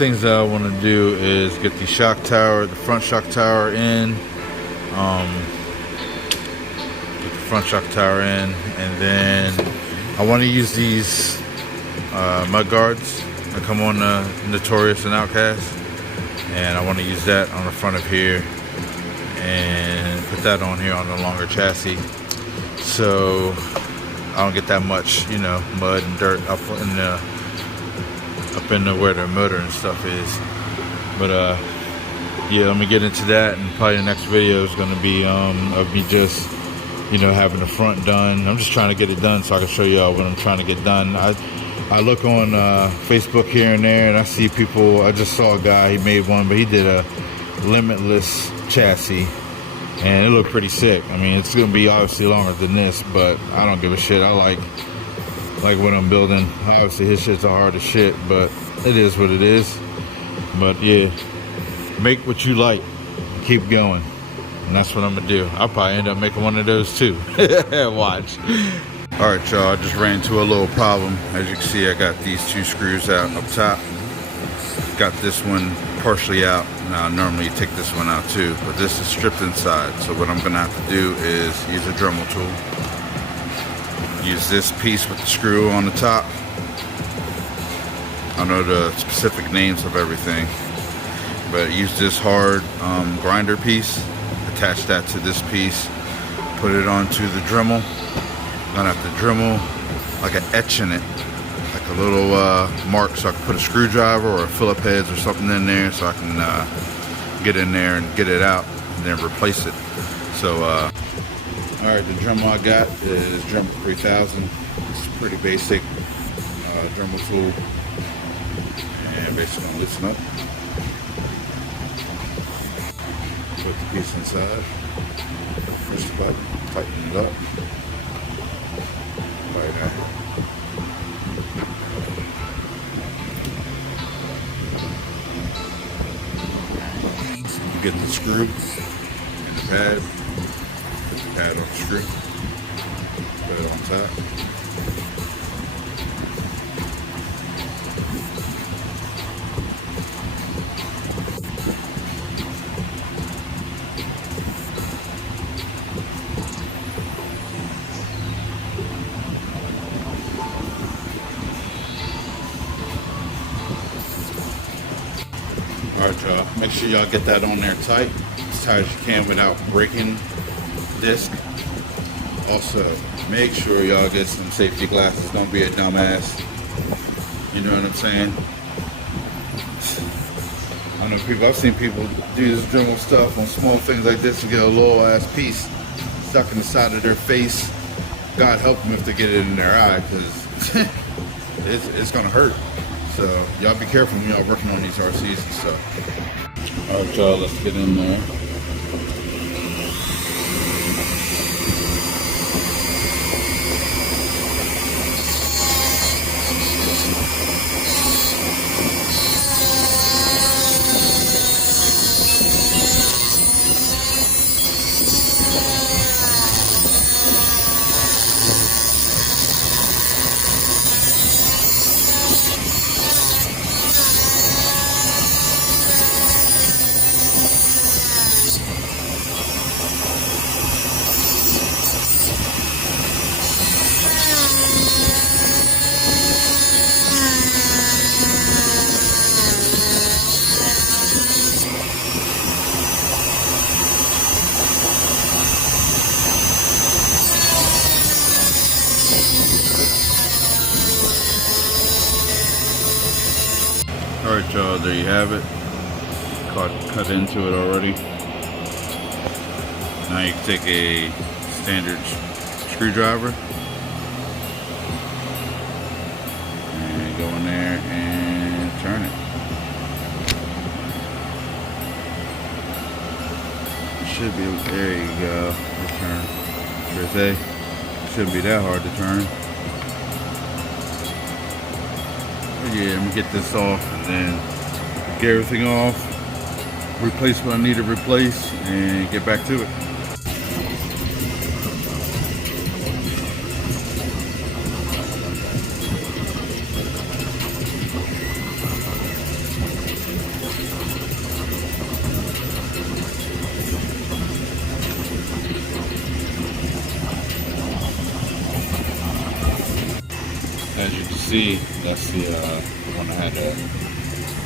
things that I want to do is get the shock tower, the front shock tower in. Get the front shock tower in, and then I want to use these mud guards that come on the Notorious and Outcast, and I want to use that on the front of here and put that on here on the longer chassis, so I don't get that much, you know, mud and dirt up in the where the motor and stuff is. But yeah, let me get into that, and probably the next video is going to be of me just, you know, having the front done. I'm just trying to get it done so I can show y'all what I'm trying to get done. I look on Facebook here and there, and I see people. I just saw a guy, he made one, but he did a limitless chassis, and it looked pretty sick. I mean, it's gonna be obviously longer than this, but I don't give a shit. I like what I'm building. Obviously his shit's hard as shit, but it is what it is. But yeah, make what you like, keep going, and that's what I'm gonna do. I'll probably end up making one of those too. Watch. All right, y'all, I just ran into a little problem. As you can see, I got these two screws out up top. Got this one partially out. Now, normally you take this one out too, but this is stripped inside. So what I'm gonna have to do is use a Dremel tool. Use this piece with the screw on the top. I don't know the specific names of everything, but use this hard grinder piece, attach that to this piece, put it onto the Dremel. I'm gonna have to Dremel like an etch in it, like a little mark, so I can put a screwdriver or a Phillip heads or something in there, so I can get in there and get it out and then replace it. So all right, the Dremel I got is Dremel 3000. It's pretty basic Dremel tool, and basically gonna loosen up, put the piece inside, push the button, tighten it up. Like that. You get the screw and the pad. Put the pad on the screw. Put it on top. Alright, y'all, make sure y'all get that on there tight, as tight as you can without breaking the disc. Also, make sure y'all get some safety glasses. Don't be a dumbass. You know what I'm saying? I know people, I've seen people do this Dremel stuff on small things like this and get a little ass piece stuck in the side of their face. God help them if they get it in their eye, because it's gonna hurt. So y'all be careful when y'all working on these RCs and stuff. All right, y'all, let's get in there. Alright, y'all, there you have it. Cut into it already. Now you can take a standard screwdriver and go in there and turn it. Should be, there you go, turn. There's A. Shouldn't be that hard to turn. But yeah, I'm gonna get this off and then get everything off, replace what I need to replace, and get back to it. see, that's the one I had to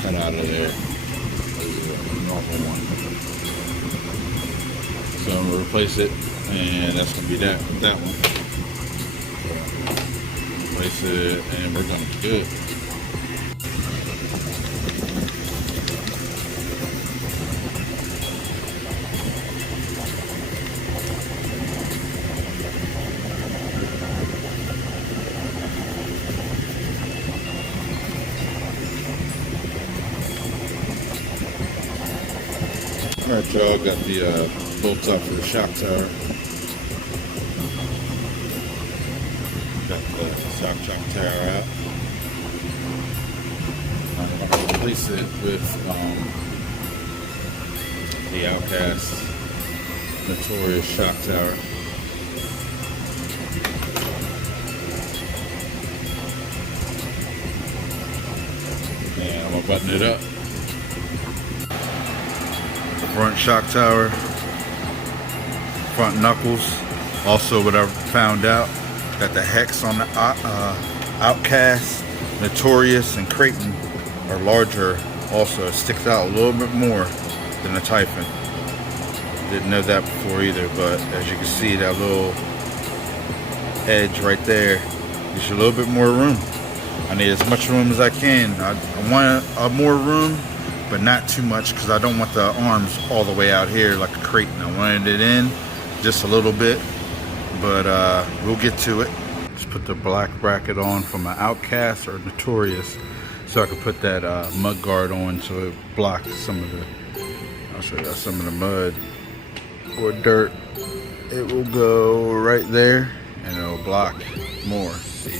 cut out of there. The normal one. So I'm gonna replace it, and that's gonna be that one. Replace it, and we're gonna be good. Alright, y'all, got the bolts off for the shock tower. Got the shock tower out. I'm going to replace it with the Outcast Notorious shock tower. And I'm going to button it up. Front shock tower, front knuckles. Also, what I found out, got the hex on the Outcast, Notorious, and Creighton are larger. Also, it sticks out a little bit more than the Typhon. Didn't know that before either, but as you can see, that little edge right there gives you a little bit more room. I need as much room as I can. I want more room, but not too much, because I don't want the arms all the way out here like a Creighton. I wanted it in just a little bit, but we'll get to it. Just put the black bracket on from an Outcast or Notorious, so I can put that mud guard on so it blocks some of the, I'll show you some of the mud or dirt. It will go right there and it'll block more, see?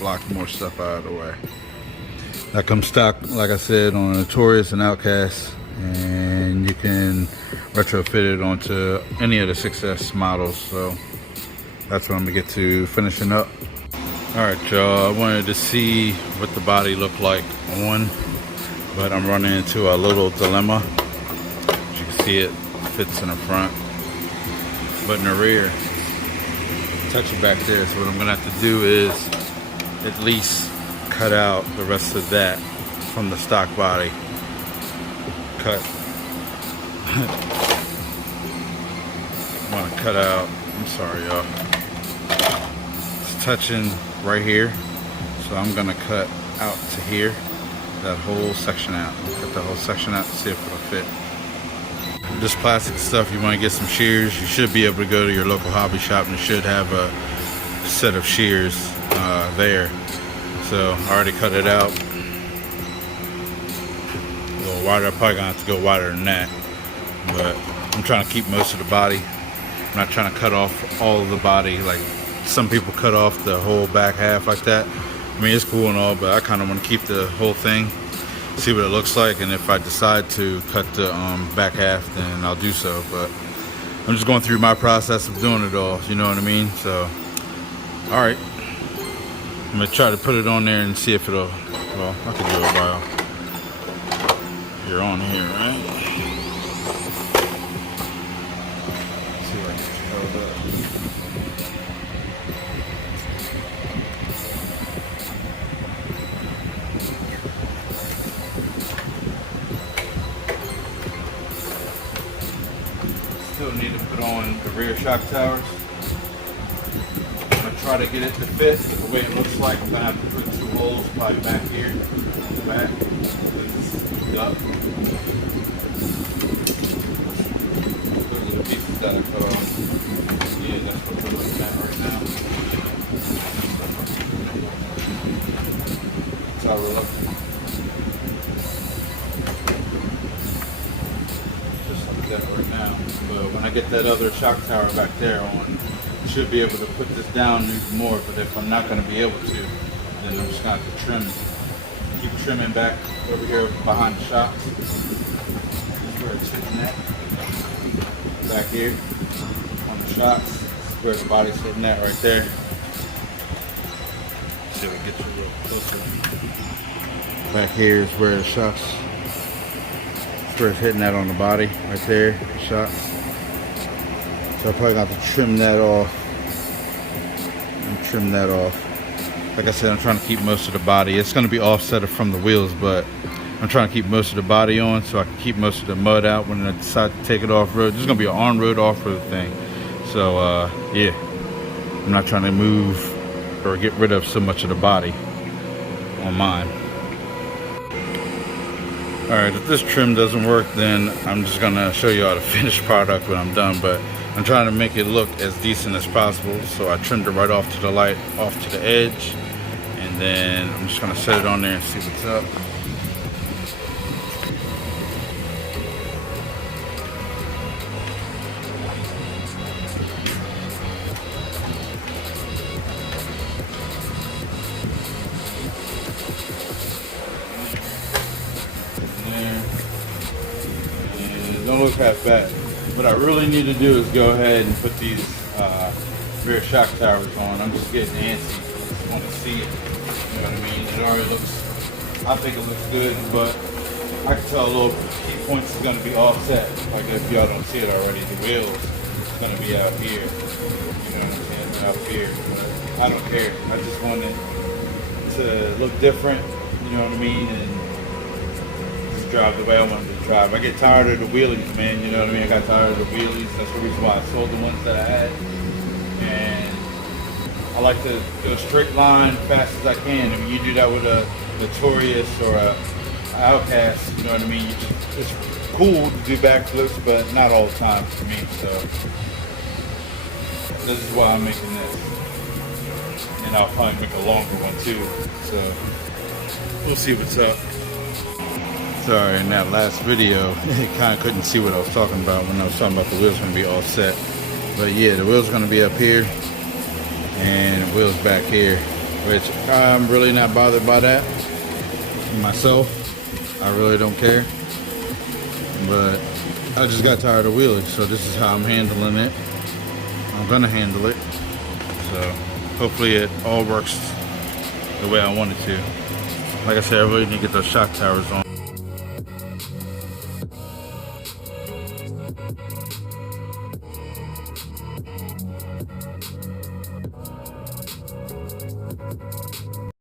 Block more stuff out of the way. That comes stock, like I said, on Notorious and Outcast, and you can retrofit it onto any of the 6S models. So that's what I'm gonna get to finishing up. All right, y'all, I wanted to see what the body looked like on, but I'm running into a little dilemma. As you can see, it fits in the front, but in the rear, touch it back there. So what I'm gonna have to do is at least cut out the rest of that from the stock body. Cut. I'm gonna cut out, I'm sorry y'all, it's touching right here, so I'm gonna cut out to here, that whole section out. I'll cut the whole section out to see if it'll fit. This plastic stuff, you want to get some shears. You should be able to go to your local hobby shop and it should have a set of shears there. So I already cut it out. A little wider. I'm probably gonna have to go wider than that, but I'm trying to keep most of the body. I'm not trying to cut off all of the body like some people cut off the whole back half like that. I mean, it's cool and all, but I kind of want to keep the whole thing, see what it looks like, and if I decide to cut the back half, then I'll do so. But I'm just going through my process of doing it all, you know what I mean? So all right, I'm gonna try to put it on there and see if it'll, well, I could do it while you're on here, right? Let's see if I can get you held up. Still need to put on the rear shock towers. Try to get it to fit the way it looks like. I'm gonna have to put 2 holes probably back here in the back. Up. Those are the pieces that I cut off. Yeah, that's what we're looking at right now. That's how we're looking. Just like that right now. But when I get that other shock tower back there on, should be able to put this down even more, but if I'm not going to be able to, then I'm just going to have to trim, keep trimming back over here behind the shocks. That's where it's hitting at. Back here on the shocks, that's where the body's hitting at right there. Let's see if we can get you a little closer. Back here is where the shocks, that's where it's hitting at on the body, right there, the shocks. So I'm probably going to have to trim that off trim that off. Like I said, I'm trying to keep most of the body. It's going to be offset from the wheels, but I'm trying to keep most of the body on so I can keep most of the mud out when I decide to take it off-road. This is going to be an on-road, off-road thing. So, yeah. I'm not trying to move or get rid of so much of the body on mine. Alright, if this trim doesn't work, then I'm just going to show you all the finished product when I'm done. But I'm trying to make it look as decent as possible. So I trimmed it right off to the light, off to the edge. And then I'm just going to set it on there and see what's up. Don't look half bad. What I really need to do is go ahead and put these rear shock towers on. I'm just getting antsy. I just want to see it. You know what I mean? It already looks, I think it looks good, but I can tell a little key points is going to be offset. Like if y'all don't see it already, the wheels is going to be out here. You know what I'm saying? Out here. But I don't care. I just want it to look different. You know what I mean? And drive the way I wanted to drive. I get tired of the wheelies, man. You know what I mean? I got tired of the wheelies. That's the reason why I sold the ones that I had. And I like to do a straight line fast as I can. I mean, you do that with a Notorious or a Outcast. You know what I mean? It's cool to do backflips, but not all the time for me. So this is why I'm making this. And I'll probably make a longer one too. So we'll see what's up. Sorry, in that last video, you kind of couldn't see what I was talking about when I was talking about the wheels going to be offset. But yeah, the wheels going to be up here and the wheels back here, which I'm really not bothered by that myself. I really don't care. But I just got tired of wheeling, so this is how I'm handling it. I'm going to handle it. So hopefully it all works the way I want it to. Like I said, I really need to get those shock towers on.